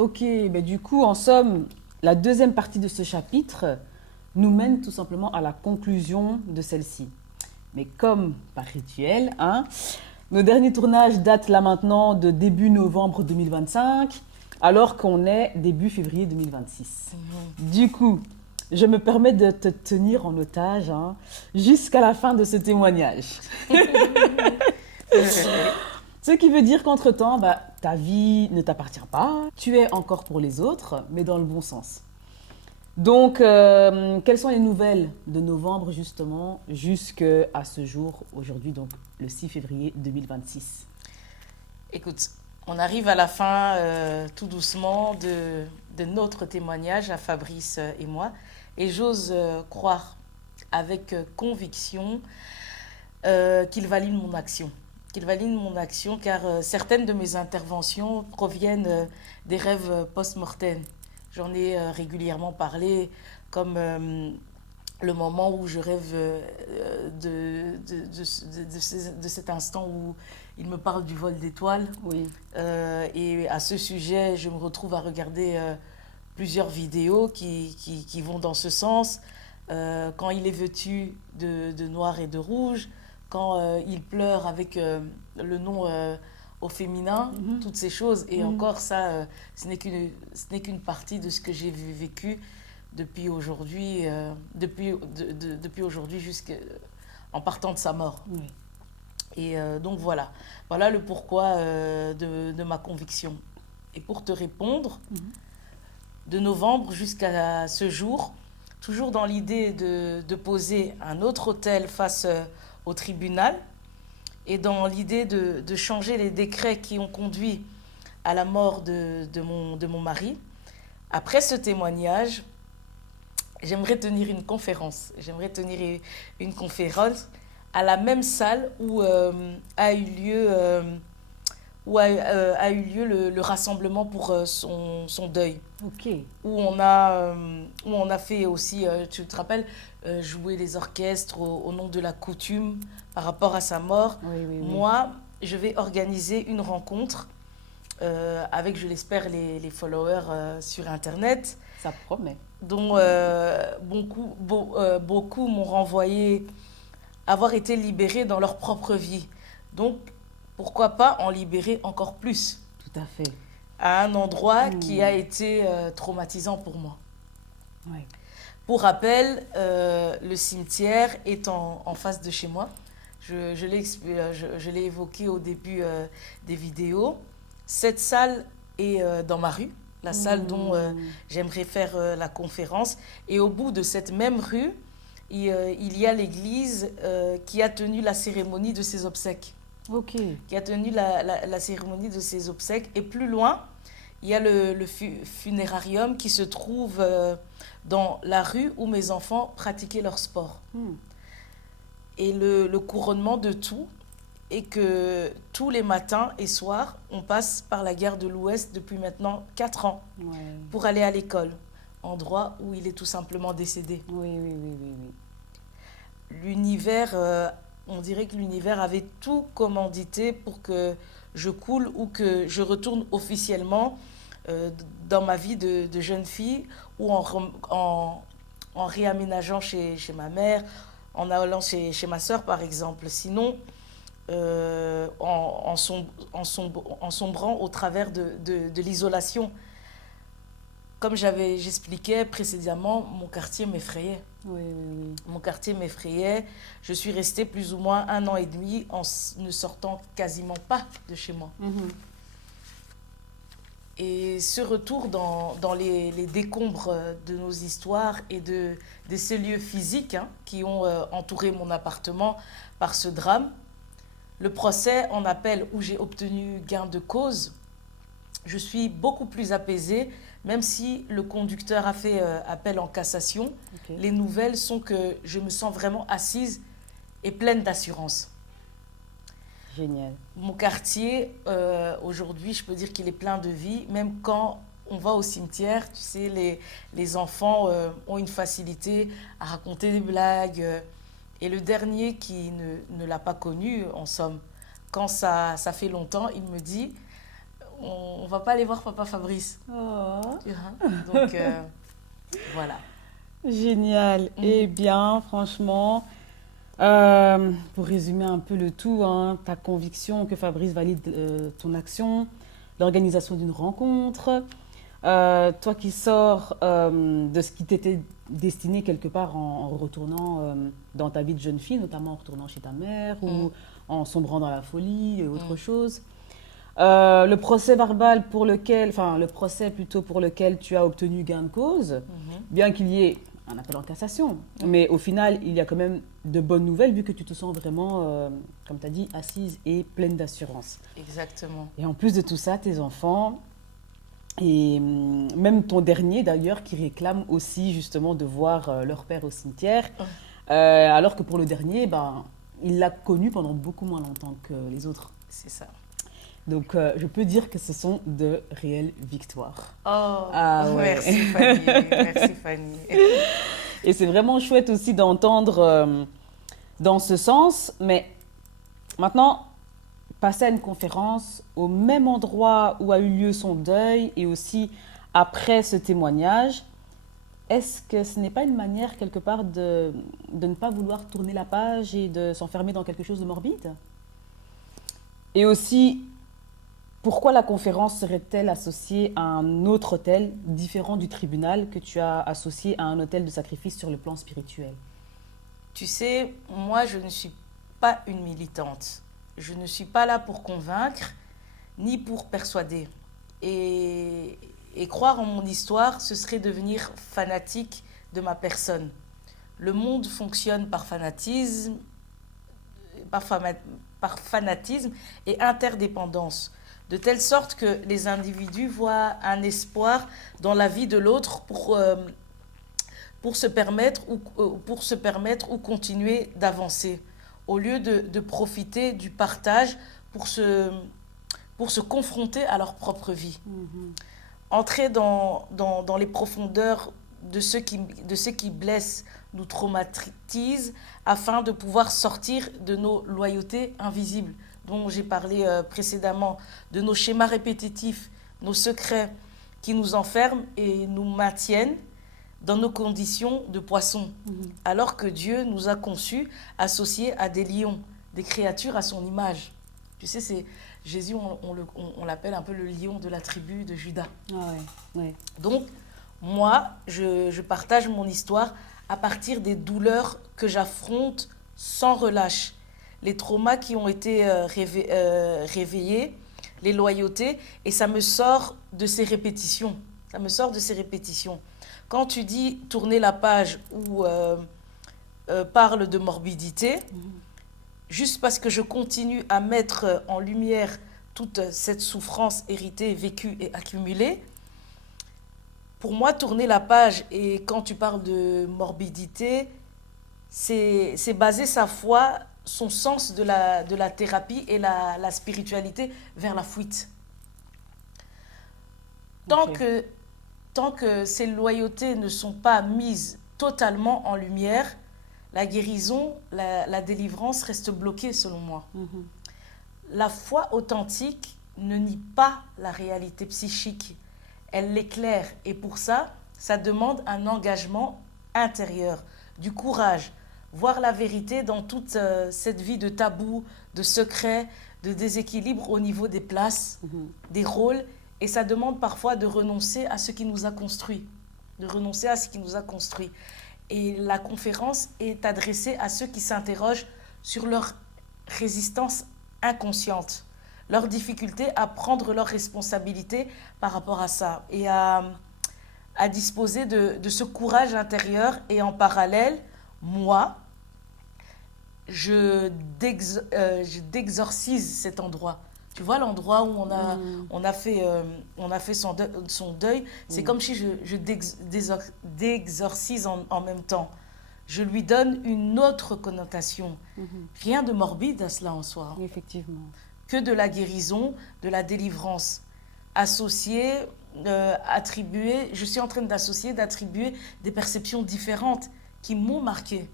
Ok, ben du coup, en somme, la deuxième partie de ce chapitre nous mène tout simplement à la conclusion de celle-ci. Mais comme par rituel, hein, nos derniers tournages datent là maintenant de début novembre 2025, alors qu'on est début février 2026. Du coup, je me permets de te tenir en otage hein, jusqu'à la fin de ce témoignage. Ce qui veut dire qu'entre-temps, bah, ta vie ne t'appartient pas, tu es encore pour les autres, mais dans le bon sens. Donc, quelles sont les nouvelles de novembre justement jusqu'à ce jour, aujourd'hui, donc le 6 février 2026? Écoute, on arrive à la fin tout doucement de notre témoignage à Fabrice et moi. Et j'ose croire avec conviction qu'il valide mon action. Qu'il valide mon action car certaines de mes interventions proviennent des rêves post-mortem. J'en ai régulièrement parlé comme le moment où je rêve de cet instant où il me parle du vol d'étoiles. Oui. Et à ce sujet, je me retrouve à regarder plusieurs vidéos qui vont dans ce sens. Quand il est vêtu de noir et de rouge, quand il pleure avec le nom au féminin, toutes ces choses. Et encore, ça, ce n'est qu'une partie de ce que j'ai vécu depuis aujourd'hui, depuis aujourd'hui jusqu'en partant de sa mort. Oui. Et donc voilà le pourquoi de ma conviction. Et pour te répondre, de novembre jusqu'à ce jour, toujours dans l'idée de poser un autre autel face au tribunal et dans l'idée de changer les décrets qui ont conduit à la mort de mon mari, après ce témoignage, j'aimerais tenir une conférence. J'aimerais tenir une conférence à la même salle où a eu lieu, a eu lieu le rassemblement pour son deuil. Ok. Où on a fait aussi, tu te rappelles, jouer les orchestres au nom de la coutume par rapport à sa mort. Oui, oui, oui. Moi, je vais organiser une rencontre avec, je l'espère, les followers sur Internet, Ça promet. dont beaucoup m'ont renvoyé avoir été libérés dans leur propre vie. Donc, pourquoi pas en libérer encore plus Tout à fait. à un endroit qui a été traumatisant pour moi. Ouais. Pour rappel, le cimetière est en face de chez moi. Je l'ai évoqué au début des vidéos. Cette salle est dans ma rue, la salle dont j'aimerais faire la conférence. Et au bout de cette même rue, il y a l'église qui a tenu la cérémonie de ses obsèques. Ok. Qui a tenu la cérémonie de ses obsèques. Et plus loin, il y a le funérarium qui se trouve dans la rue où mes enfants pratiquaient leur sport. Et le couronnement de tout est que tous les matins et soirs, on passe par la gare de l'Ouest depuis maintenant 4 ans Ouais. pour aller à l'école, endroit où il est tout simplement décédé. Oui, oui, oui, oui, oui. L'univers, on dirait que l'univers avait tout commandité pour que je coule ou que je retourne officiellement dans ma vie de jeune fille ou en réaménageant chez ma mère, en allant chez ma soeur par exemple. Sinon, en sombrant au travers de l'isolation. Comme j'expliquais précédemment, mon quartier m'effrayait. Oui, oui, oui. Mon quartier m'effrayait. Je suis restée plus ou moins 1 an et demi en ne sortant quasiment pas de chez moi. Et ce retour dans les décombres de nos histoires et de ces lieux physiques qui ont entouré mon appartement par ce drame, le procès en appel où j'ai obtenu gain de cause, je suis beaucoup plus apaisée, même si le conducteur a fait appel en cassation. Ok. Les nouvelles sont que je me sens vraiment assise et pleine d'assurance. Génial. Mon quartier, aujourd'hui, je peux dire qu'il est plein de vie. Même quand on va au cimetière, tu sais, les enfants ont une facilité à raconter des blagues. Et le dernier qui ne l'a pas connu, en somme, quand ça fait longtemps, il me dit, on va pas aller voir papa Fabrice. Oh. Tu vois. Donc, voilà. Génial. Eh bien, franchement, pour résumer un peu le tout, hein, ta conviction que Fabrice valide ton action, l'organisation d'une rencontre, toi qui sors de ce qui t'était destiné quelque part en retournant dans ta vie de jeune fille, notamment en retournant chez ta mère ou en sombrant dans la folie et autre chose. Le procès verbal pour lequel, enfin le procès plutôt pour lequel tu as obtenu gain de cause, bien qu'il y ait un appel en cassation, mais au final il y a quand même de bonnes nouvelles vu que tu te sens vraiment, comme tu as dit, assise et pleine d'assurance. Exactement. Et en plus de tout ça, tes enfants, et même ton dernier d'ailleurs qui réclame aussi justement de voir leur père au cimetière, alors que pour le dernier, ben, il l'a connu pendant beaucoup moins longtemps que les autres. C'est ça. Donc je peux dire que ce sont de réelles victoires. Oh, Ah ouais. merci Fanny, merci Fanny. Et c'est vraiment chouette aussi d'entendre dans ce sens, mais maintenant, passer à une conférence au même endroit où a eu lieu son deuil et aussi après ce témoignage, est-ce que ce n'est pas une manière quelque part de ne pas vouloir tourner la page et de s'enfermer dans quelque chose de morbide? Et aussi, pourquoi la conférence serait-elle associée à un autre hôtel différent du tribunal que tu as associé à un hôtel de sacrifice sur le plan spirituel? Tu sais, moi je ne suis pas une militante. Je ne suis pas là pour convaincre ni pour persuader. Et croire en mon histoire, ce serait devenir fanatique de ma personne. Le monde fonctionne par fanatisme, par fanatisme et interdépendance, de telle sorte que les individus voient un espoir dans la vie de l'autre pour se permettre ou continuer d'avancer, au lieu de profiter du partage pour se confronter à leur propre vie. Entrer dans les profondeurs de ce qui blesse, nous traumatise, afin de pouvoir sortir de nos loyautés invisibles, dont j'ai parlé précédemment, de nos schémas répétitifs, nos secrets qui nous enferment et nous maintiennent dans nos conditions de poissons, alors que Dieu nous a conçus associés à des lions, des créatures à son image. Tu sais, c'est Jésus, on l'appelle un peu le lion de la tribu de Juda. Ah ouais, ouais. Donc, moi, je partage mon histoire à partir des douleurs que j'affronte sans relâche, les traumas qui ont été réveillés, les loyautés, et ça me sort de ces répétitions. Ça me sort de ces répétitions. Quand tu dis tourner la page ou parle de morbidité, juste parce que je continue à mettre en lumière toute cette souffrance héritée, vécue et accumulée, pour moi, tourner la page, et quand tu parles de morbidité, c'est baser sa foi, son sens de la thérapie et la spiritualité vers la fuite. Tant que ces loyautés ne sont pas mises totalement en lumière, la guérison, la délivrance reste bloquée selon moi. La foi authentique ne nie pas la réalité psychique, elle l'éclaire, et pour ça, ça demande un engagement intérieur, du courage, voir la vérité dans toute cette vie de tabous, de secrets, de déséquilibre au niveau des places, des rôles, et ça demande parfois de renoncer à ce qui nous a construits, Et la conférence est adressée à ceux qui s'interrogent sur leur résistance inconsciente, leur difficulté à prendre leurs responsabilités par rapport à ça et à disposer de ce courage intérieur. Et en parallèle, moi, je d'exorcise cet endroit. Tu vois, l'endroit où on a fait son deuil, c'est comme si je d'exorcise en même temps. Je lui donne une autre connotation. Rien de morbide à cela en soi. Effectivement. Que de la guérison, de la délivrance. Associer, attribuer, je suis en train d'attribuer des perceptions différentes qui m'ont marquée.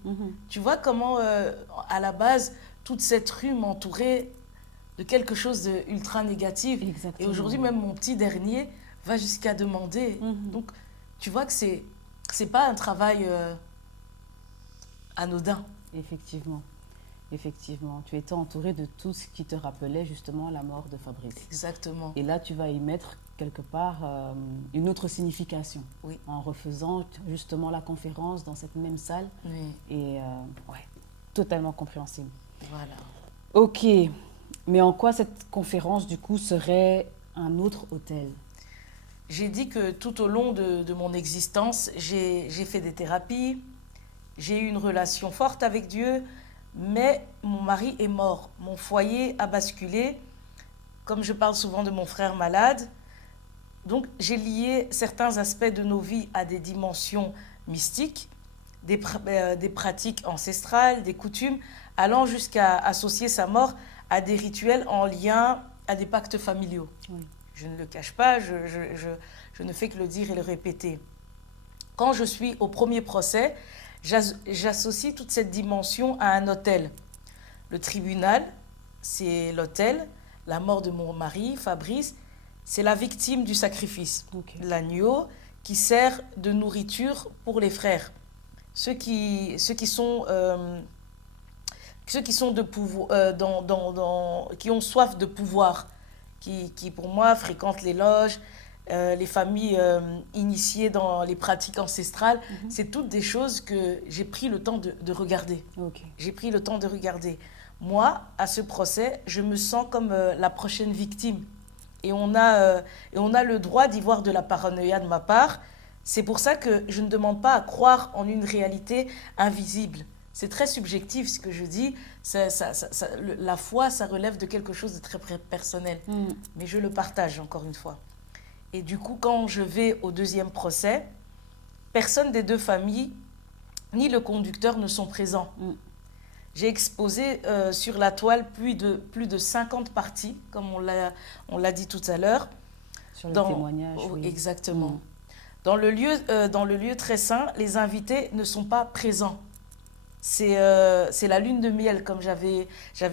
Tu vois comment, à la base, toute cette rue m'entourait de quelque chose d'ultra négatif. Exactement. Et aujourd'hui, même mon petit dernier va jusqu'à demander. Donc, tu vois que c'est pas un travail anodin. Effectivement. Effectivement, tu étais entouré de tout ce qui te rappelait justement la mort de Fabrice. Exactement. Et là, tu vas y mettre quelque part une autre signification. Oui. En refaisant justement la conférence dans cette même salle. Oui. Et ouais, totalement compréhensible. Voilà. Ok, mais en quoi cette conférence du coup serait un autre autel? J'ai dit que tout au long de mon existence, j'ai fait des thérapies, j'ai eu une relation forte avec Dieu, mais mon mari est mort. Mon foyer a basculé. Comme je parle souvent de mon frère malade, donc j'ai lié certains aspects de nos vies à des dimensions mystiques, des pratiques ancestrales, des coutumes, allant jusqu'à associer sa mort à des rituels en lien à des pactes familiaux. Oui. Je ne le cache pas, je ne fais que le dire et le répéter. Quand je suis au premier procès, j'associe toute cette dimension à un autel. Le tribunal, c'est l'autel. La mort de mon mari, Fabrice, c'est la victime du sacrifice. Okay. L'agneau qui sert de nourriture pour les frères. Ceux qui sont de pouvoir, qui ont soif de pouvoir, qui pour moi fréquentent les loges, les familles initiées dans les pratiques ancestrales. C'est toutes des choses que j'ai pris le temps de regarder. Okay. J'ai pris le temps de regarder. Moi, à ce procès, je me sens comme la prochaine victime. Et on a le droit d'y voir de la paranoïa de ma part. C'est pour ça que je ne demande pas à croire en une réalité invisible. C'est très subjectif ce que je dis. La foi, ça relève de quelque chose de très personnel. Mais je le partage encore une fois. Et du coup, quand je vais au deuxième procès, personne des deux familles, ni le conducteur ne sont présents. J'ai exposé sur la toile plus de 50 parties, comme on l'a dit tout à l'heure. Sur le témoignage, oui. Exactement. Dans le lieu très saint, les invités ne sont pas présents. C'est la lune de miel, comme j'avais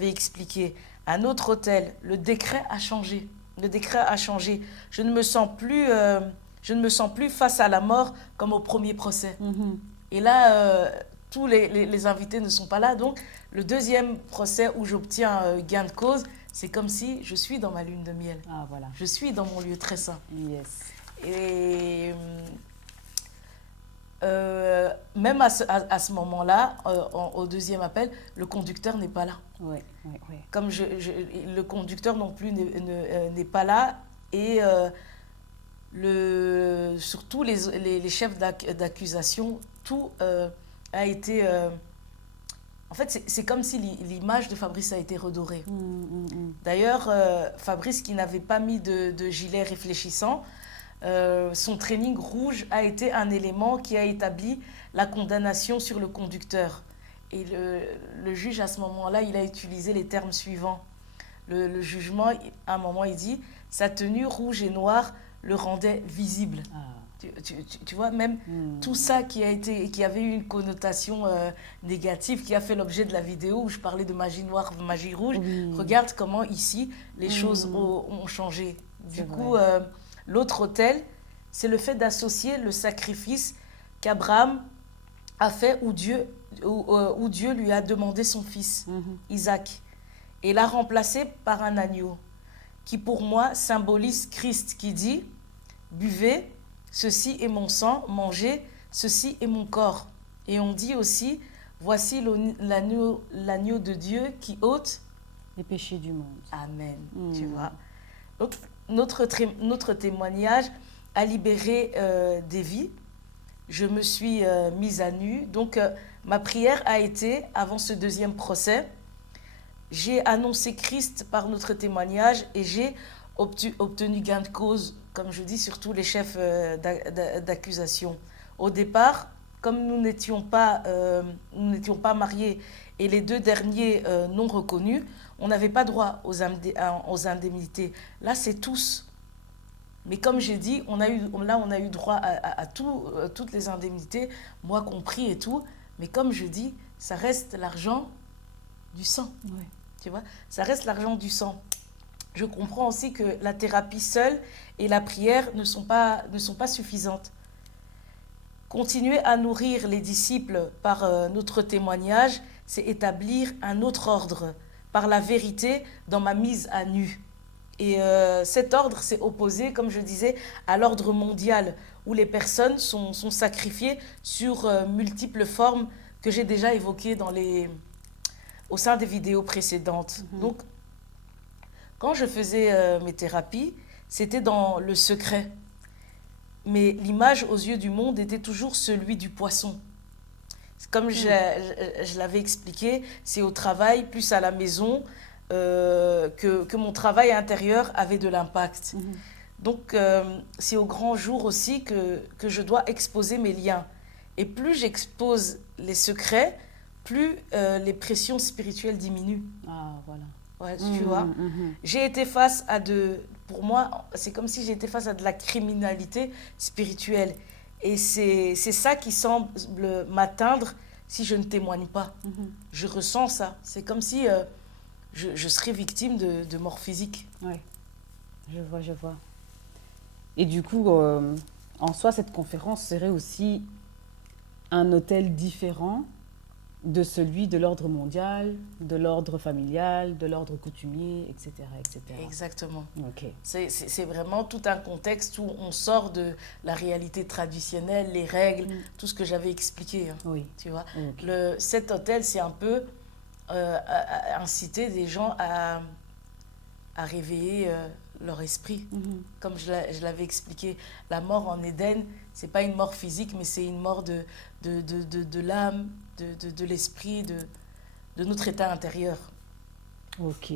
expliqué. Un autre hôtel, le décret a changé. Le décret a changé. Je ne me sens plus face à la mort comme au premier procès. Et là, tous les invités ne sont pas là. Donc, le deuxième procès où j'obtiens gain de cause, c'est comme si je suis dans ma lune de miel. Ah, voilà. Je suis dans mon lieu très saint. Yes. Et même à ce moment-là, au deuxième appel, le conducteur n'est pas là. Oui. Comme le conducteur non plus n'est pas là. Et surtout les chefs d'accusation, tout a été... en fait, c'est comme si l'image de Fabrice a été redorée. D'ailleurs, Fabrice, qui n'avait pas mis de gilet réfléchissant, son training rouge a été un élément qui a établi la condamnation sur le conducteur. Et le juge, à ce moment-là, il a utilisé les termes suivants. Le jugement, à un moment, il dit « Sa tenue rouge et noire le rendait visible. Ah. » Tu vois, même tout ça qui avait eu une connotation négative, qui a fait l'objet de la vidéo où je parlais de magie noire, magie rouge, regarde comment ici, les choses ont changé. Du coup, l'autre autel, c'est le fait d'associer le sacrifice qu'Abraham a fait où Dieu lui a demandé son fils, Isaac, et l'a remplacé par un agneau, qui pour moi symbolise Christ, qui dit « Buvez, ceci est mon sang, mangez, ceci est mon corps. » Et on dit aussi « Voici l'agneau de Dieu qui ôte les péchés du monde. » Amen, tu vois. Donc, notre témoignage a libéré des vies. Je me suis mise à nu. Donc, ma prière a été, avant ce deuxième procès, j'ai annoncé Christ par notre témoignage et j'ai obtenu gain de cause, comme je dis, surtout les chefs d'accusation. Au départ, comme nous n'étions pas mariés et les deux derniers non reconnus, on n'avait pas droit aux indemnités. Là, c'est tous. Mais comme j'ai dit, on a eu droit à toutes les indemnités, moi compris et tout. Mais comme je dis, ça reste l'argent du sang. Ouais. Tu vois, ça reste l'argent du sang. je comprends aussi que la thérapie seule et la prière ne sont pas suffisantes. Continuer à nourrir les disciples par notre témoignage, c'est établir un autre ordre par la vérité dans ma mise à nu. Et cet ordre s'est opposé, comme je disais, à l'ordre mondial, où les personnes sont sacrifiées sur multiples formes que j'ai déjà évoquées au sein des vidéos précédentes. Donc, quand je faisais mes thérapies, c'était dans le secret. Mais l'image aux yeux du monde était toujours celui du poisson. Comme je l'avais expliqué, c'est au travail, plus à la maison, que mon travail intérieur avait de l'impact. Donc, c'est au grand jour aussi que je dois exposer mes liens. Et plus j'expose les secrets, plus les pressions spirituelles diminuent. Ah, voilà. Ouais, tu vois. J'ai été face à pour moi, c'est comme si j'étais face à de la criminalité spirituelle. Et c'est ça qui semble m'atteindre si je ne témoigne pas. Je ressens ça. C'est comme si je serais victime de mort physique. Ouais, je vois, je vois. Et du coup, en soi, cette conférence serait aussi un hôtel différent de celui de l'ordre mondial, de l'ordre familial, de l'ordre coutumier, etc., etc. Exactement. Ok. C'est vraiment tout un contexte où on sort de la réalité traditionnelle, les règles, tout ce que j'avais expliqué. Hein, Oui. Tu vois. Okay. Cet hôtel, c'est un peu inciter des gens à réveiller leur esprit. Comme je l'avais expliqué, la mort en Éden, c'est pas une mort physique, mais c'est une mort de l'âme, de l'esprit, de notre état intérieur. Ok.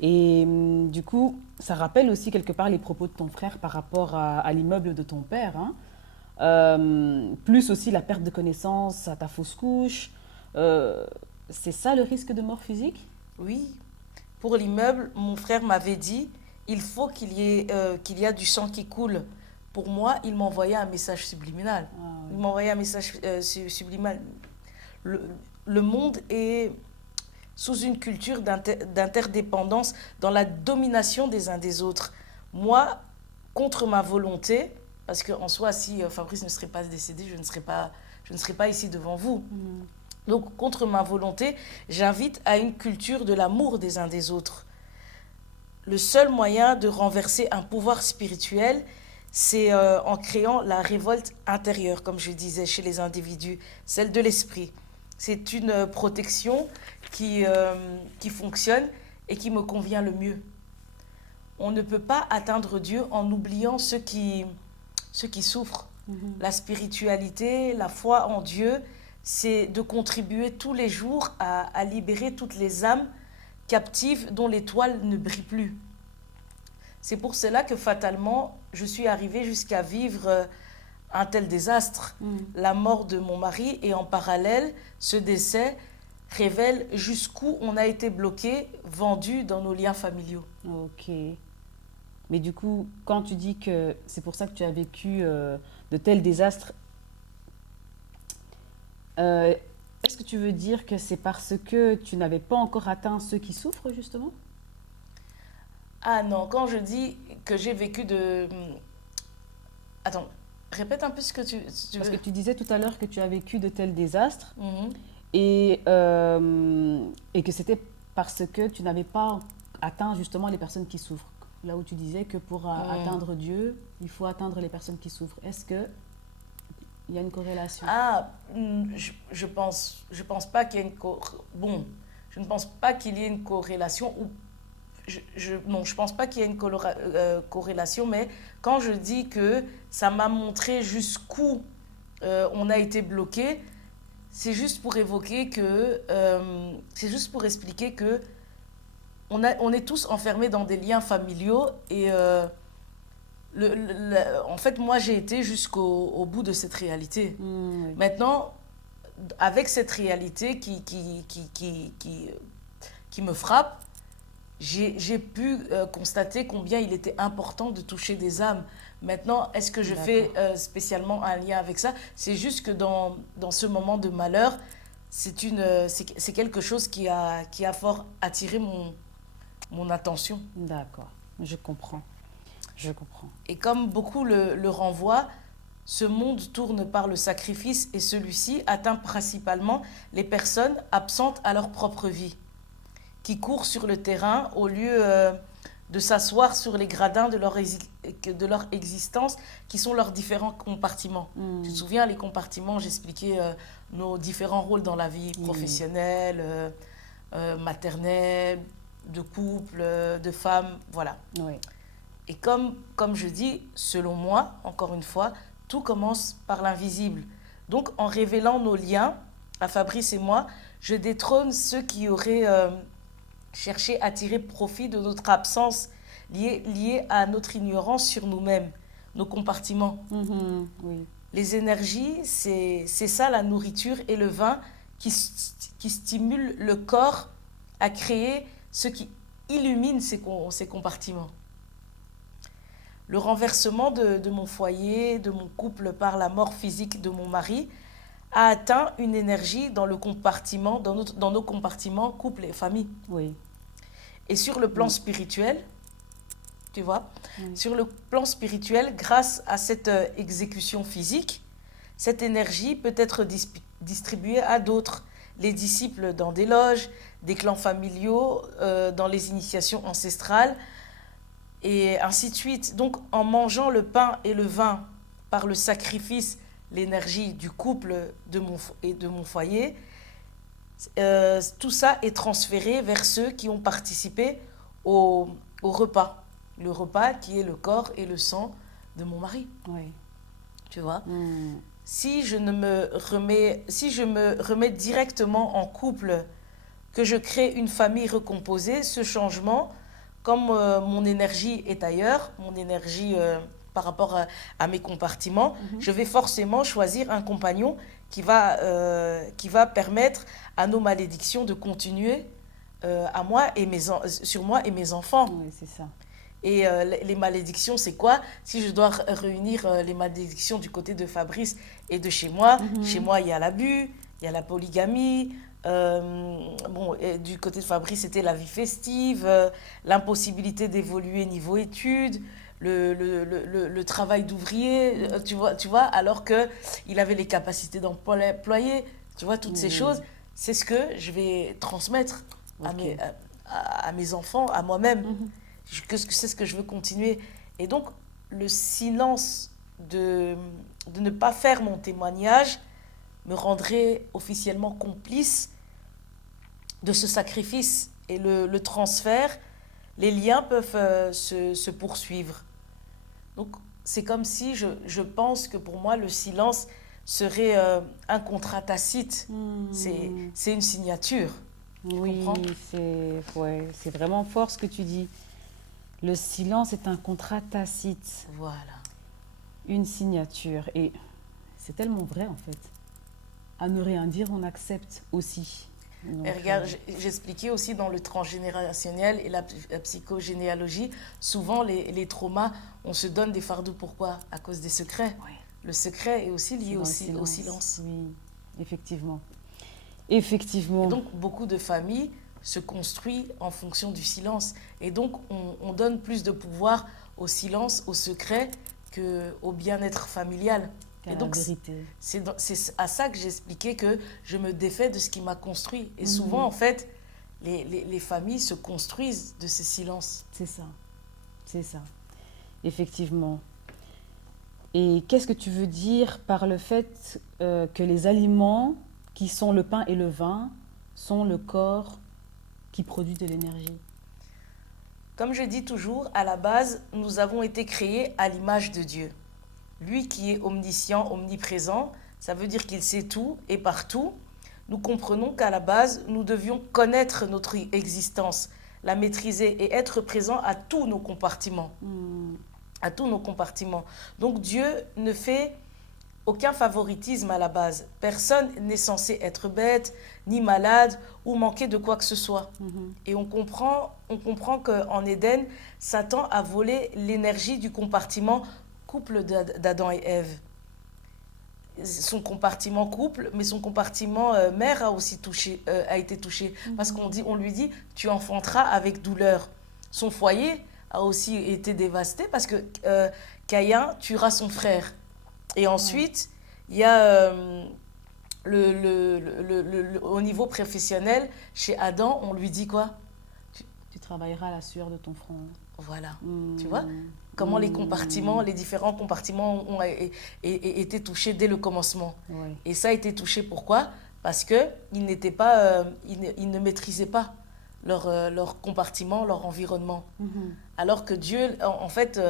Et du coup, ça rappelle aussi quelque part les propos de ton frère par rapport à l'immeuble de ton père. Hein. Plus aussi la perte de connaissance à ta fausse couche. C'est ça le risque de mort physique? Oui. Pour l'immeuble, mon frère m'avait dit, il faut qu'il y a du sang qui coule. Pour moi, il m'envoyait un message subliminal. Ah, oui. Il m'envoyait un message subliminal. Le monde est sous une culture d'interdépendance, dans la domination des uns des autres. Moi, contre ma volonté, parce qu'en soi, si Fabrice ne serait pas décédé, je ne serais pas ici devant vous. Donc, contre ma volonté, j'invite à une culture de l'amour des uns des autres. Le seul moyen de renverser un pouvoir spirituel, c'est en créant la révolte intérieure, comme je disais, chez les individus, celle de l'esprit. C'est une protection qui fonctionne et qui me convient le mieux. On ne peut pas atteindre Dieu en oubliant ceux qui souffrent. La spiritualité, la foi en Dieu, c'est de contribuer tous les jours à libérer toutes les âmes captives dont l'étoile ne brille plus. C'est pour cela que fatalement, je suis arrivée jusqu'à vivre un tel désastre. La mort de mon mari et en parallèle, ce décès révèle jusqu'où on a été bloqué, vendu dans nos liens familiaux. Ok. Mais du coup, quand tu dis que c'est pour ça que tu as vécu de tels désastres, est-ce que tu veux dire que c'est parce que tu n'avais pas encore atteint ceux qui souffrent, justement? Ah non, quand je dis que j'ai vécu de... Attends, répète un peu ce que tu veux. Parce que tu disais tout à l'heure que tu as vécu de tels désastres et que c'était parce que tu n'avais pas atteint justement les personnes qui souffrent. Là où tu disais que pour atteindre Dieu, il faut atteindre les personnes qui souffrent. Est-ce que il y a une corrélation? Ah, je pense pas qu'il y ait bon, je ne pense pas qu'il y ait une corrélation ou non, je pense pas qu'il y ait une corrélation, mais quand je dis que ça m'a montré jusqu'où on a été bloqué, c'est juste pour évoquer que, c'est juste pour expliquer que on est tous enfermés dans des liens familiaux et en fait, moi, j'ai été jusqu'au bout de cette réalité. Oui. Maintenant, avec cette réalité qui me frappe, j'ai pu constater combien il était important de toucher des âmes. Maintenant, est-ce que je fais spécialement un lien avec ça? C'est juste que dans ce moment de malheur, c'est quelque chose qui a fort attiré mon mon attention. D'accord. Je comprends. Je comprends. Et comme beaucoup le renvoient, ce monde tourne par le sacrifice et celui-ci atteint principalement les personnes absentes à leur propre vie, qui courent sur le terrain au lieu de s'asseoir sur les gradins de de leur existence, qui sont leurs différents compartiments. Tu te souviens, les compartiments, j'expliquais nos différents rôles dans la vie professionnelle, maternelle, de couple, de femme, voilà. Oui. Et comme je dis, selon moi, encore une fois, tout commence par l'invisible. Donc, en révélant nos liens, à Fabrice et moi, je détrône ceux qui auraient cherché à tirer profit de notre absence liée à notre ignorance sur nous-mêmes, nos compartiments. Oui. Les énergies, c'est ça la nourriture et le vin qui stimule le corps à créer ce qui illumine ces compartiments. Le renversement de mon foyer, de mon couple par la mort physique de mon mari a atteint une énergie dans le compartiment, dans nos compartiments couple et famille. Oui. Et sur le plan spirituel, tu vois, sur le plan spirituel, grâce à cette exécution physique, cette énergie peut être distribuée à d'autres, les disciples dans des loges, des clans familiaux, dans les initiations ancestrales, et ainsi de suite. Donc, en mangeant le pain et le vin par le sacrifice, l'énergie du couple et de mon foyer, tout ça est transféré vers ceux qui ont participé au repas. Le repas qui est le corps et le sang de mon mari. Oui. Tu vois? Si je me remets directement en couple, que je crée une famille recomposée, ce changement, comme mon énergie est ailleurs, mon énergie par rapport à mes compartiments, je vais forcément choisir un compagnon qui va permettre à nos malédictions de continuer sur moi et mes enfants. Oui, c'est ça. Et les malédictions, c'est quoi? Si je dois réunir les malédictions du côté de Fabrice et de chez moi, il y a l'abus, il y a la polygamie. Et du côté de Fabrice, c'était la vie festive, l'impossibilité d'évoluer niveau études, le travail d'ouvrier, tu vois, alors qu'il avait les capacités d'employer, tu vois, toutes ces choses. C'est ce que je vais transmettre à mes enfants, à moi-même. C'est ce que je veux continuer. Et donc, le silence de ne pas faire mon témoignage me rendrait officiellement complice de ce sacrifice. Et le transfert, les liens peuvent se poursuivre. Donc, c'est comme si je pense que pour moi, le silence serait un contrat tacite. C'est une signature. Oui, c'est vraiment fort ce que tu dis. Le silence est un contrat tacite. Voilà. Une signature. Et c'est tellement vrai, en fait. À ne rien dire, on accepte aussi. Donc, et regarde, j'expliquais aussi dans le transgénérationnel et la psychogénéalogie, souvent les traumas, on se donne des fardeaux. Pourquoi? À cause des secrets. Oui. Le secret est aussi lié au silence. Oui, effectivement. Effectivement. Et donc, beaucoup de familles se construisent en fonction du silence. Et donc, on donne plus de pouvoir au silence, au secret, qu'au bien-être familial. Et donc, c'est à ça que j'expliquais que je me défais de ce qui m'a construit. Et souvent, en fait, les familles se construisent de ces silences. C'est ça. C'est ça. Effectivement. Et qu'est-ce que tu veux dire par le fait que les aliments qui sont le pain et le vin sont le corps qui produit de l'énergie? Comme je dis toujours, à la base, nous avons été créés à l'image de Dieu. Lui qui est omniscient, omniprésent, ça veut dire qu'il sait tout et partout. Nous comprenons qu'à la base, nous devions connaître notre existence, la maîtriser et être présent à tous nos compartiments. À tous nos compartiments. Donc Dieu ne fait aucun favoritisme à la base. Personne n'est censé être bête, ni malade, ou manquer de quoi que ce soit. Et on comprend qu'en Éden, Satan a volé l'énergie du compartiment couple d'Adam et Ève. Son compartiment couple, mais son compartiment mère a aussi a été touché. Parce on lui dit, tu enfanteras avec douleur. son foyer a aussi été dévasté parce que Caïn tuera son frère. Et ensuite, il y a au niveau professionnel, chez Adam, on lui dit quoi? Tu travailleras à la sueur de ton front. Voilà, tu vois comment les compartiments, les différents compartiments ont été touchés dès le commencement. Oui. Et ça a été touché pourquoi? Parce qu'ils n'étaient pas, ils ne maîtrisaient pas leur compartiment, leur environnement. Alors que Dieu, en fait,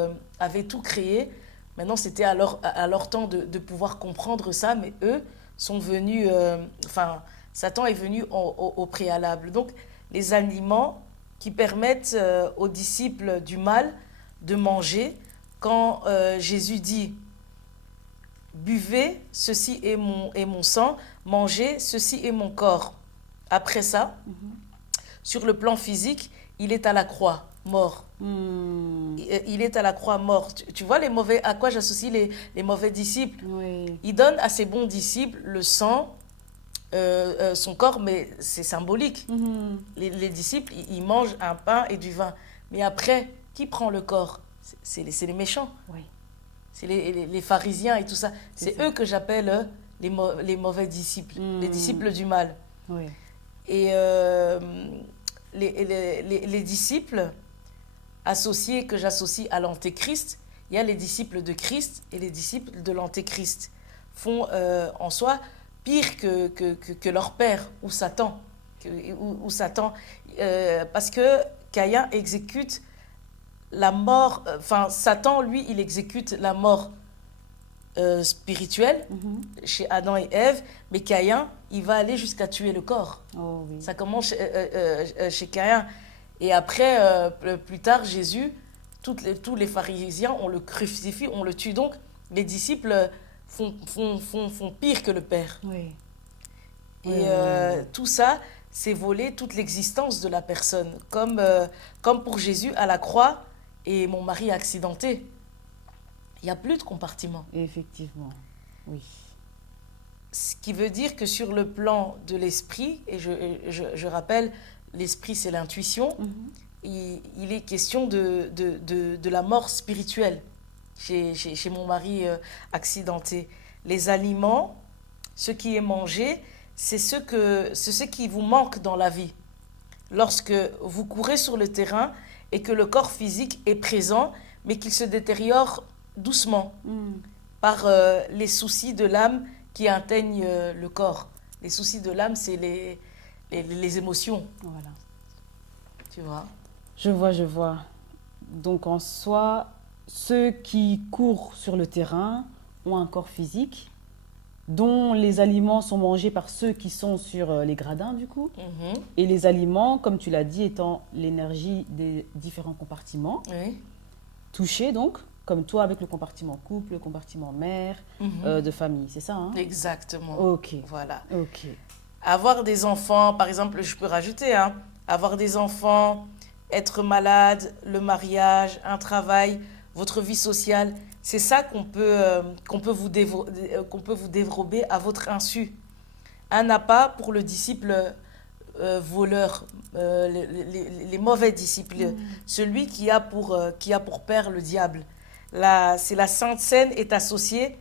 avait tout créé. Maintenant, c'était à leur temps de pouvoir comprendre ça, mais eux sont venus, Satan est venu au préalable. Donc, les aliments qui permettent aux disciples du mal de manger, quand Jésus dit « Buvez, ceci est mon sang, mangez, ceci est mon corps ». Après ça, sur le plan physique, il est à la croix, mort. Il est à la croix, mort. Tu vois à quoi j'associe les mauvais disciples? Oui. Il donne à ses bons disciples le sang, son corps, mais c'est symbolique. Les disciples, ils mangent un pain et du vin. Mais après, qui prend le corps? C'est les méchants. Oui. C'est les pharisiens et tout ça. C'est eux que j'appelle les mauvais disciples, les disciples du mal. Oui. Et les disciples associés que j'associe à l'antéchrist, il y a les disciples de Christ et les disciples de l'antéchrist. Font en soi pire que leur père ou Satan. Parce que Caïn exécute la mort, Satan, lui, il exécute la mort spirituelle chez Adam et Ève, mais Caïn, il va aller jusqu'à tuer le corps. Oh, oui. Ça commence chez Caïn. Et après, plus tard, Jésus, tous les pharisiens, on le crucifie, on le tue. Donc, les disciples font pire que le Père. Oui. Et tout ça, c'est voler toute l'existence de la personne. Comme pour Jésus à la croix et mon mari accidenté. Il n'y a plus de compartiment. Effectivement, oui. Ce qui veut dire que sur le plan de l'esprit, et je rappelle, l'esprit c'est l'intuition, il est question de la mort spirituelle chez mon mari accidenté. Les aliments, ce qui est mangé, c'est ce qui vous manque dans la vie. Lorsque vous courez sur le terrain et que le corps physique est présent, mais qu'il se détériore doucement par les soucis de l'âme qui atteignent le corps. Les soucis de l'âme, c'est les émotions. Voilà. Tu vois? Je vois. Donc en soi, ceux qui courent sur le terrain ont un corps physique dont les aliments sont mangés par ceux qui sont sur les gradins du coup. Et les aliments, comme tu l'as dit, étant l'énergie des différents compartiments, touchés donc, comme toi avec le compartiment couple, le compartiment mère, de famille, c'est ça, hein? Exactement. Ok. Voilà. Ok. Avoir des enfants, par exemple, je peux rajouter, hein, avoir des enfants, être malade, le mariage, un travail, votre vie sociale, c'est ça qu'on peut vous dérober à votre insu. Un appât pour le disciple voleur, les mauvais disciples, celui qui a pour père le diable. La Sainte Seine est associée.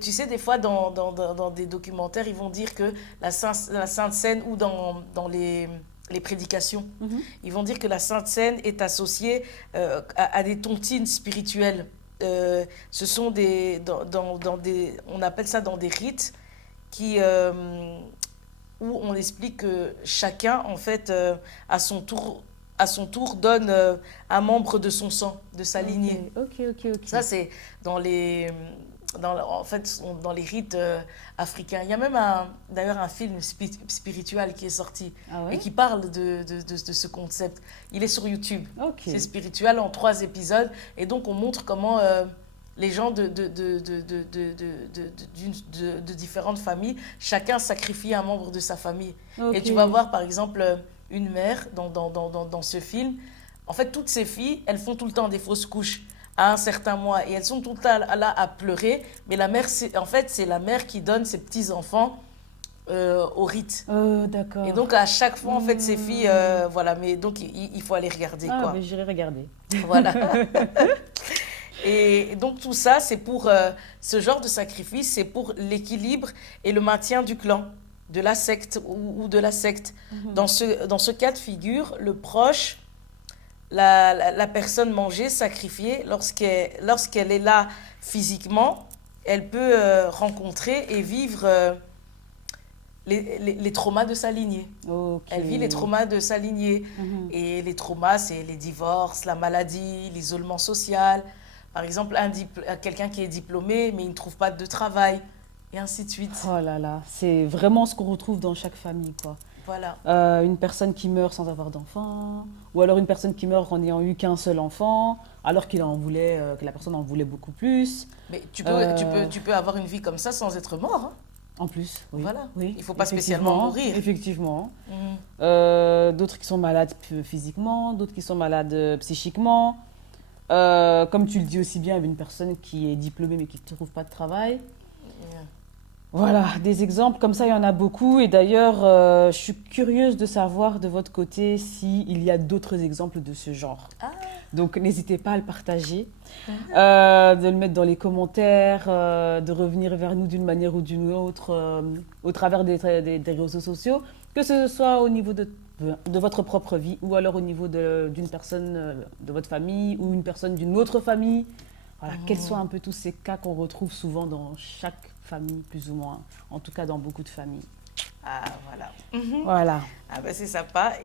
Tu sais, des fois, dans des documentaires, ils vont dire que la Sainte Seine, ou dans les prédications, ils vont dire que la Sainte Seine est associée à des tontines spirituelles. Ce sont on appelle ça dans des rites où on explique que chacun, en fait, à son tour donne un membre de son sang, de sa lignée. Ok. Ça, c'est dans les rites africains. Il y a même d'ailleurs un film spirituel qui est sorti et qui parle de ce concept. Il est sur YouTube. C'est spirituel en 3 épisodes. Et donc, on montre comment les gens de différentes familles, chacun sacrifie un membre de sa famille. Et tu vas voir, par exemple, une mère dans ce film. En fait, toutes ces filles, elles font tout le temps des fausses couches à un certain mois et elles sont tout le temps là à pleurer, mais la mère, c'est la mère qui donne ses petits-enfants au rite. D'accord. Et donc, à chaque fois, en fait, ces filles, voilà, mais donc, il faut aller regarder, Ah, quoi. mais j'irai regarder. Voilà. Et donc, tout ça, c'est pour ce genre de sacrifice, c'est pour l'équilibre et le maintien du clan, de la secte ou de la secte. Dans ce cas de figure, le proche, la personne mangée, sacrifiée, lorsqu'elle est là physiquement, elle peut rencontrer et vivre les traumas de sa lignée. Ok. Elle vit les traumas de sa lignée. Et les traumas, c'est les divorces, la maladie, l'isolement social. Par exemple, quelqu'un qui est diplômé, mais il ne trouve pas de travail, et ainsi de suite. Oh là là, c'est vraiment ce qu'on retrouve dans chaque famille, quoi. Voilà. Une personne qui meurt sans avoir d'enfant, ou alors une personne qui meurt en n'ayant eu qu'un seul enfant, alors que la personne en voulait beaucoup plus. Mais tu peux avoir une vie comme ça sans être mort, hein. En plus, oui. Voilà. Oui, Il ne faut pas spécialement mourir. Effectivement. Mhm. D'autres qui sont malades physiquement, d'autres qui sont malades psychiquement. Comme tu le dis aussi bien, une personne qui est diplômée mais qui ne trouve pas de travail. Voilà, des exemples comme ça, il y en a beaucoup. Et d'ailleurs, je suis curieuse de savoir de votre côté s'il y a d'autres exemples de ce genre. Ah. Donc, n'hésitez pas à le partager, de le mettre dans les commentaires, de revenir vers nous d'une manière ou d'une autre au travers des réseaux sociaux, que ce soit au niveau de votre propre vie ou alors au niveau d'une personne de votre famille ou une personne d'une autre famille. Voilà, quels soient un peu tous ces cas qu'on retrouve souvent dans chaque famille, plus ou moins, en tout cas dans beaucoup de familles. Ah, voilà. Voilà. Ah, ben c'est sympa.